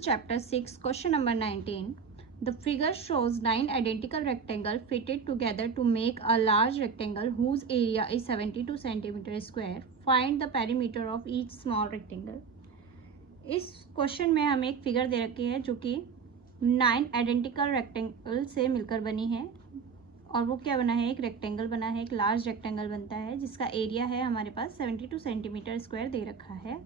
chapter 6, question number 19. The figure shows 9 identical rectangles fitted together to make a large rectangle whose area is 72 centimeter square. Find the perimeter of each small rectangle. इस question में हमें एक figure दे रखी है जो कि 9 identical rectangle से मिलकर बनी है और वो क्या बना है, एक रेक्टेंगल बना है, एक लार्ज रेक्टेंगल बनता है जिसका एरिया है हमारे पास 72 सेंटीमीटर स्क्वायर दे रखा है।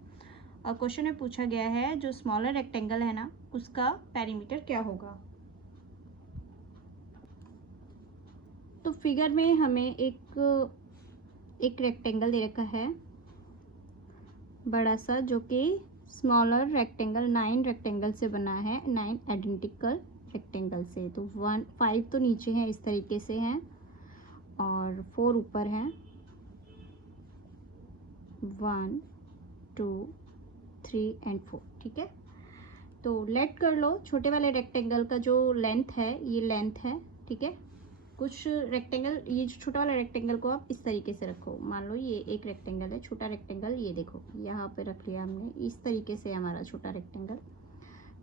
और क्वेश्चन में पूछा गया है जो स्मॉलर रेक्टेंगल है ना उसका पेरीमीटर क्या होगा। तो फिगर में हमें एक रेक्टेंगल दे रखा है बड़ा सा जो कि स्मॉलर रेक्टेंगल 9 रेक्टेंगल से बना है, 9 आइडेंटिकल रेक्टेंगल से। तो 5 तो नीचे हैं इस तरीके से हैं और 4 ऊपर हैं, 1 2 3 एंड 4। ठीक है, तो लेट कर लो छोटे वाले रेक्टेंगल का जो लेंथ है, ये लेंथ है। ठीक है, कुछ रेक्टेंगल, ये जो छोटा वाला रेक्टेंगल को आप इस तरीके से रखो। मान लो ये एक रेक्टेंगल है, छोटा रेक्टेंगल, ये देखो यहाँ पे रख लिया हमने, इस तरीके से हमारा छोटा रेक्टेंगल।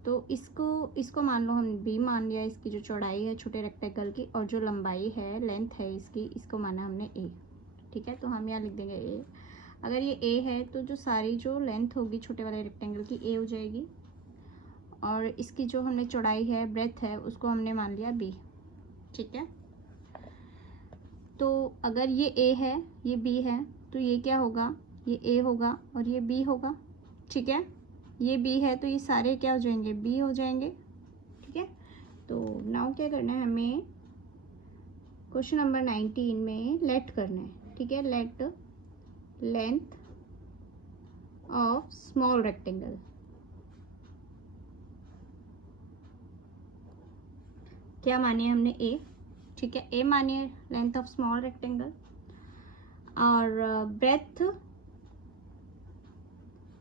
तो इसको मान लो हम b मान लिया, इसकी जो चौड़ाई है छोटे रेक्टेंगल की और जो लंबाई है, लेंथ है इसकी, इसको माना हमने a। ठीक है, तो हम यहाँ लिख देंगे a। अगर ये a है तो जो सारी जो लेंथ होगी छोटे वाले रेक्टेंगल की a हो जाएगी और इसकी जो हमने चौड़ाई है, ब्रेथ है, उसको हमने मान लिया b। ठीक है, तो अगर ये a है, ये b है, तो ये क्या होगा, ये a होगा और ये b होगा। ठीक है, ये b है तो ये सारे क्या हो जाएंगे, b हो जाएंगे। ठीक है, तो नाउ क्या करना है हमें, क्वेश्चन नंबर 19 में लेट करना है। ठीक है, late length of small rectangle. क्या मानिए हमने a। ठीक है, a मानिए लेंथ ऑफ स्मॉल रेक्टेंगल और ब्रेथ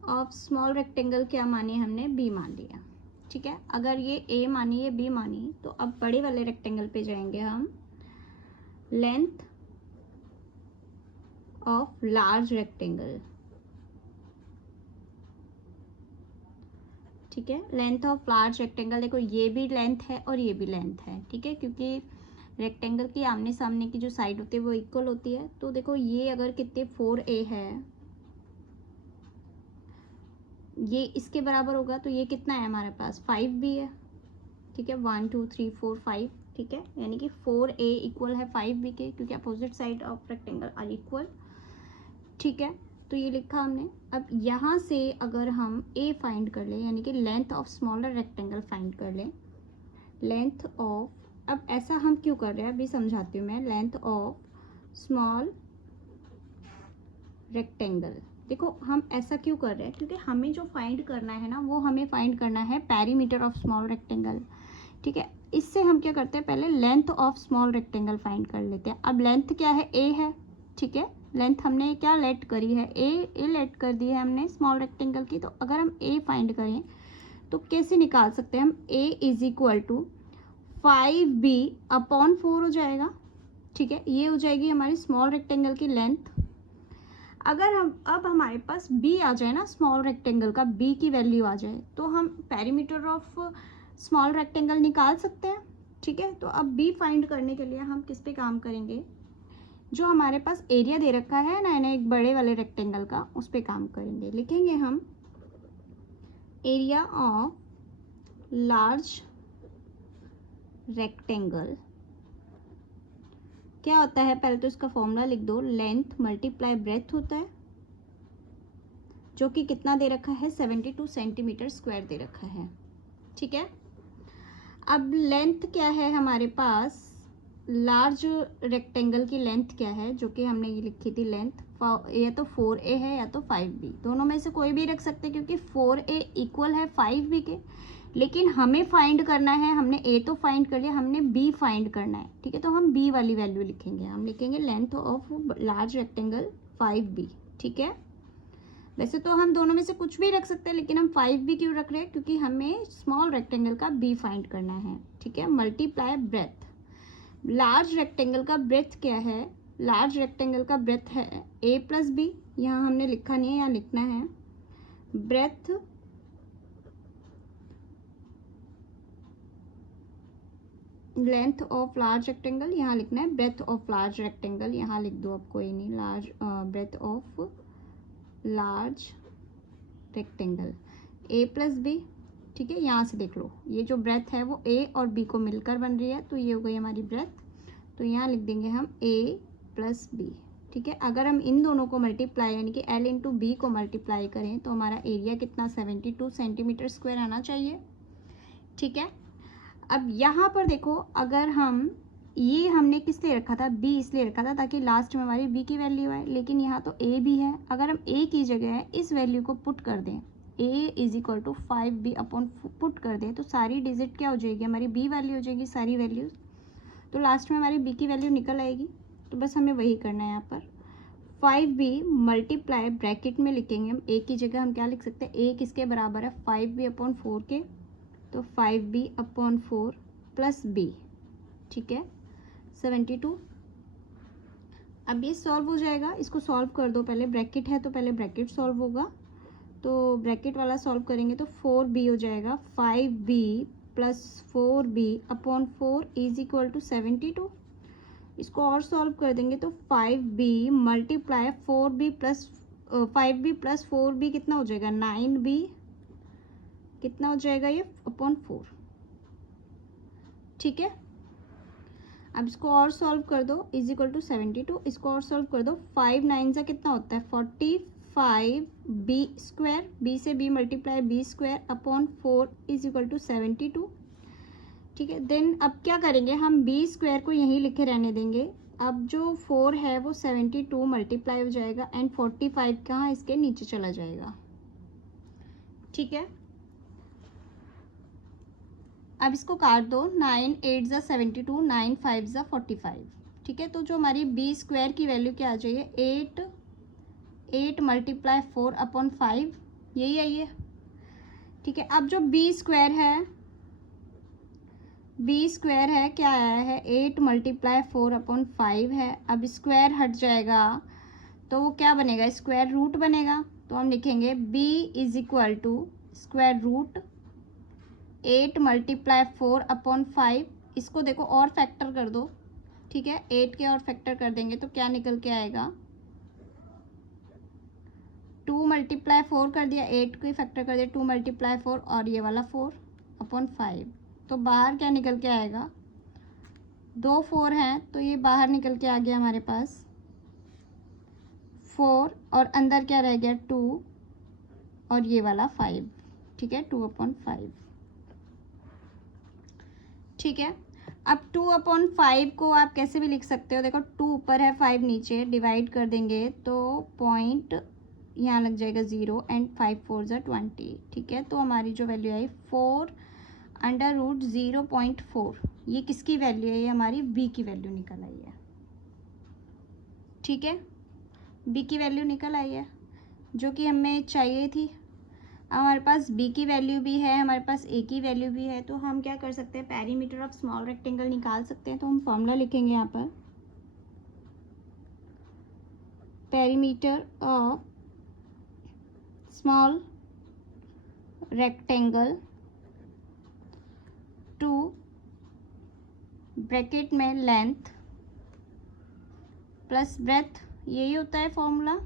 ऑफ स्मॉल रेक्टेंगल क्या मानिए हमने, b मान लिया। ठीक है, अगर ये a मानी, ये b मानी, तो अब बड़े वाले रेक्टेंगल पे जाएंगे हम, लेंथ ऑफ लार्ज रेक्टेंगल। ठीक है, लेंथ ऑफ लार्ज रेक्टेंगल, देखो ये भी लेंथ है और ये भी लेंथ है। ठीक है, क्योंकि रेक्टेंगल की आमने सामने की जो साइड होती है वो इक्वल होती है। तो देखो ये अगर कितने 4a है, ये इसके बराबर होगा, तो ये कितना है हमारे पास 5b है। ठीक है, 1 2 3 4 5। ठीक है, यानी कि 4a इक्वल है 5b के, क्योंकि opposite side of rectangle are equal. ठीक है, तो ये लिखा हमने। अब यहाँ से अगर हम a फाइंड कर ले, यानी कि length of smaller rectangle find कर ले, लेंथ ऑफ, अब ऐसा हम क्यों कर रहे हैं अभी समझाती हूँ मैं। लेंथ ऑफ स्मॉल रेक्टेंगल, देखो हम ऐसा क्यों कर रहे हैं, क्योंकि हमें जो फाइंड करना है ना, वो हमें फाइंड करना है पेरीमीटर ऑफ स्मॉल रेक्टेंगल। ठीक है, इससे हम क्या करते हैं, पहले length of small rectangle find कर लेते हैं। अब लेंथ क्या है, a है। ठीक है, लेंथ हमने क्या लेट करी है, a लेट कर दी है हमने स्मॉल रेक्टेंगल की। तो अगर हम a फाइंड करें तो कैसे निकाल सकते हैं हम, a is equal to 5b upon 4 हो जाएगा। ठीक है, ये हो जाएगी हमारी स्मॉल रेक्टेंगल की लेंथ। अगर हम अब हमारे पास b आ जाए ना, स्मॉल रेक्टेंगल का b की वैल्यू आ जाए, तो हम पेरीमीटर ऑफ स्मॉल रेक्टेंगल निकाल सकते हैं। ठीक है, तो अब b फाइंड करने के लिए हम किस पे काम करेंगे, जो हमारे पास एरिया दे रखा है ना एक बड़े वाले रेक्टेंगल का, उस पे काम करेंगे। लिखेंगे हम एरिया ऑफ लार्ज रेक्टेंगल क्या होता है, पहले तो इसका फॉर्मूला लिख दो, लेंथ मल्टीप्लाई ब्रेथ होता है, जो कि कितना दे रखा है, 72 सेंटीमीटर स्क्वायर दे रखा है। ठीक है, अब लेंथ क्या है हमारे पास, लार्ज रेक्टेंगल की लेंथ क्या है, जो कि हमने ये लिखी थी लेंथ, या तो 4a है या तो 5b, दोनों में से कोई भी रख सकते, क्योंकि 4a इक्वल है 5b के। लेकिन हमें फाइंड करना है, हमने a तो फाइंड कर लिया, हमने b फाइंड करना है। ठीक है, तो हम b वाली वैल्यू लिखेंगे, हम लिखेंगे length of large rectangle 5b। ठीक है, वैसे तो हम दोनों में से कुछ भी रख सकते हैं, लेकिन हम 5b क्यों रख रहे हैं, क्योंकि हमें स्मॉल रेक्टेंगल का b फाइंड करना है। ठीक है, मल्टीप्लाई ब्रेथ, लार्ज रेक्टेंगल का ब्रेथ क्या है, लार्ज रेक्टेंगल का ब्रेथ है a प्लस बी, यहाँ हमने लिखा नहीं है, यहाँ लिखना है breadth length of large rectangle, यहाँ लिखना है ब्रेथ ऑफ लार्ज रेक्टेंगल, यहाँ लिख दो, अब कोई नहीं, large breadth of large rectangle A plus B, ठीक है। यहाँ से देख लो, ये जो ब्रेथ है वो ए और बी को मिलकर बन रही है, तो ये हो गई हमारी ब्रेथ। तो यहाँ लिख देंगे हम ए प्लस बी, ठीक है। अगर हम इन दोनों को मल्टीप्लाई यानी कि एल इंटू बी को मल्टीप्लाई करें तो हमारा एरिया कितना 72 सेंटीमीटर स्क्वायर आना चाहिए, ठीक है। अब यहाँ पर देखो, अगर हम ये हमने किस लिए रखा था, बी इसलिए रखा था ताकि लास्ट में हमारी बी की वैल्यू आए, लेकिन यहाँ तो ए भी है। अगर हम ए की जगह इस वैल्यू को पुट कर दें, A is equal to 5b upon put कर दें, तो सारी डिजिट क्या हो जाएगी, हमारी बी वैल्यू हो जाएगी, सारी वैल्यूज। तो लास्ट में हमारी बी की वैल्यू निकल आएगी। तो बस हमें वही करना है यहाँ पर, 5b मल्टीप्लाई ब्रैकेट में लिखेंगे हम, ए की जगह हम क्या लिख सकते हैं, ए किसके बराबर है 5b अपॉन 4 के, तो 5b अपॉन 4 प्लस b, ठीक है, 72। अब ये सॉल्व हो जाएगा, इसको सॉल्व कर दो, पहले ब्रैकेट है तो पहले ब्रैकेट सॉल्व होगा, तो ब्रैकेट वाला सॉल्व करेंगे तो 4b हो जाएगा, 5b plus 4b upon 4 is equal to 72। इसको और सॉल्व कर देंगे तो 5b multiply 4b plus 5b plus 4b कितना हो जाएगा, 9b, कितना हो जाएगा ये अपॉन 4, ठीक है। अब इसको और सॉल्व कर दो, इज इक्वल टू 72, इसको और सॉल्व कर दो, 5 9 से कितना होता है 45b स्क्वायर, b से b multiply b square upon 4 is equal to 72, ठीक है। देन अब क्या करेंगे हम, b स्क्वायर को यहीं लिखे रहने देंगे। अब जो 4 है वो 72 मल्टीप्लाई हो जाएगा एंड 45 कहाँ इसके नीचे चला जाएगा, ठीक है। अब इसको काट दो, 9 8 ज़ा 72, 9 5 ज़ा 45, ठीक है। तो जो हमारी बी स्क्वायर की वैल्यू क्या आ जाइए, 8 मल्टीप्लाई 4 अपॉन 5, यही है ये, ठीक है। अब जो बी स्क्वायर है क्या आया है, 8 मल्टीप्लाई 4 अपॉन 5 है। अब स्क्वायर हट जाएगा तो वो क्या बनेगा, स्क्वायर रूट बनेगा। तो हम लिखेंगे b is equal to square root 8 multiply 4 upon 5, इसको देखो और फैक्टर कर दो, ठीक है, 8 के और फैक्टर कर देंगे तो क्या निकल के आएगा, 2 मल्टीप्लाई 4 कर दिया, 8 को फैक्टर कर दिया, 2 मल्टीप्लाई 4 और ये वाला 4 अपॉन 5, तो बाहर क्या निकल के आएगा, 2 4 हैं तो ये बाहर निकल के आ गया हमारे पास 4 और अंदर क्या रह गया 2 और ये वाला 5, ठीक है, 2 अपॉन 5, ठीक है। अब 2 अपॉन 5 को आप कैसे भी लिख सकते हो, देखो 2 ऊपर है 5 नीचे, डिवाइड कर देंगे तो पॉइंट यहाँ लग जाएगा 0 एंड 5 4 ज़ा 20, ठीक है। तो हमारी जो वैल्यू आई 4 अंडर रूट 0.4, ये किसकी वैल्यू है, ये हमारी b की वैल्यू निकल आई है, ठीक है, b की वैल्यू निकल आई है जो कि हमें चाहिए थी। अब हमारे पास b की वैल्यू भी है, हमारे पास a की वैल्यू भी है, तो हम क्या कर सकते हैं, पेरीमीटर ऑफ स्मॉल रेक्टेंगल निकाल सकते हैं। तो हम फॉर्मूला लिखेंगे यहाँ पर, perimeter of small rectangle to bracket में लेंथ प्लस ब्रेथ, यही होता है फॉर्मूला,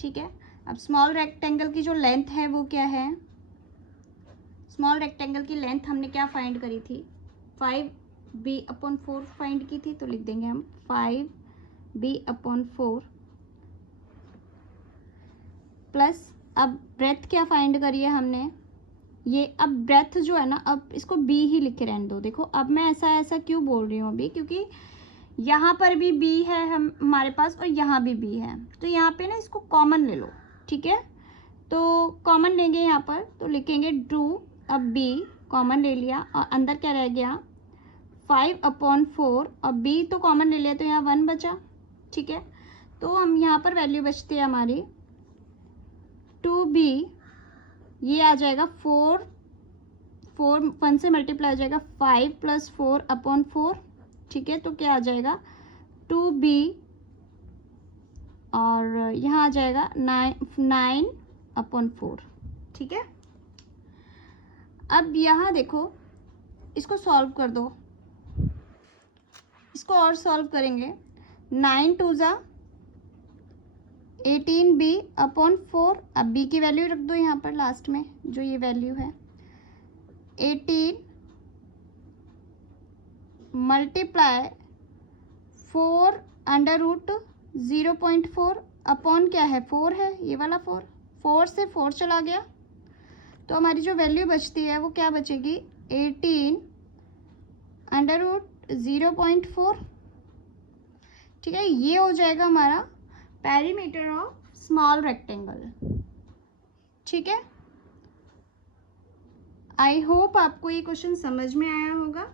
ठीक है। अब स्मॉल रेक्टेंगल की जो लेंथ है वो क्या है, स्मॉल रेक्टेंगल की लेंथ हमने क्या फाइंड करी थी, 5b अपॉन 4 फाइंड की थी, तो लिख देंगे हम 5b अपॉन 4 प्लस, अब ब्रेथ क्या फाइंड करी है हमने, ये अब ब्रेथ जो है ना, अब इसको b ही लिखे रहने दो। देखो अब मैं ऐसा क्यों बोल रही हूँ अभी, क्योंकि यहाँ पर भी b है हमारे पास और यहाँ भी b है, तो यहाँ पे ना इसको कॉमन ले लो, ठीक है। तो कॉमन लेंगे यहाँ पर, तो लिखेंगे 2, अब b कॉमन ले लिया और अंदर क्या रह गया 5 अपॉन 4 और b तो कॉमन ले लिया तो यहाँ 1 बचा, ठीक है। तो हम यहाँ पर वैल्यू बचती है हमारी 2b, ये आ जाएगा 4 1 से मल्टीप्लाई हो जाएगा 5 प्लस 4 अपॉन 4, ठीक है। तो क्या आ जाएगा 2b और यहाँ आ जाएगा 9 अपॉन 4, ठीक है। अब यहाँ देखो, इसको सॉल्व कर दो, इसको और सॉल्व करेंगे। 9 2 ज़ा 18b अपॉन 4। अब b की वैल्यू रख दो यहाँ पर लास्ट में, जो ये वैल्यू है 18 मल्टीप्लाई 4 अंडर रूट 0.4 अपॉन क्या है 4 है, ये वाला 4 से 4 चला गया, तो हमारी जो वैल्यू बचती है वो क्या बचेगी 18 अंडर रूट 0.4। ठीक है, ये हो जाएगा हमारा पेरीमीटर ऑफ स्मॉल रेक्टेंगल। ठीक है, आई होप आपको ये क्वेश्चन समझ में आया होगा।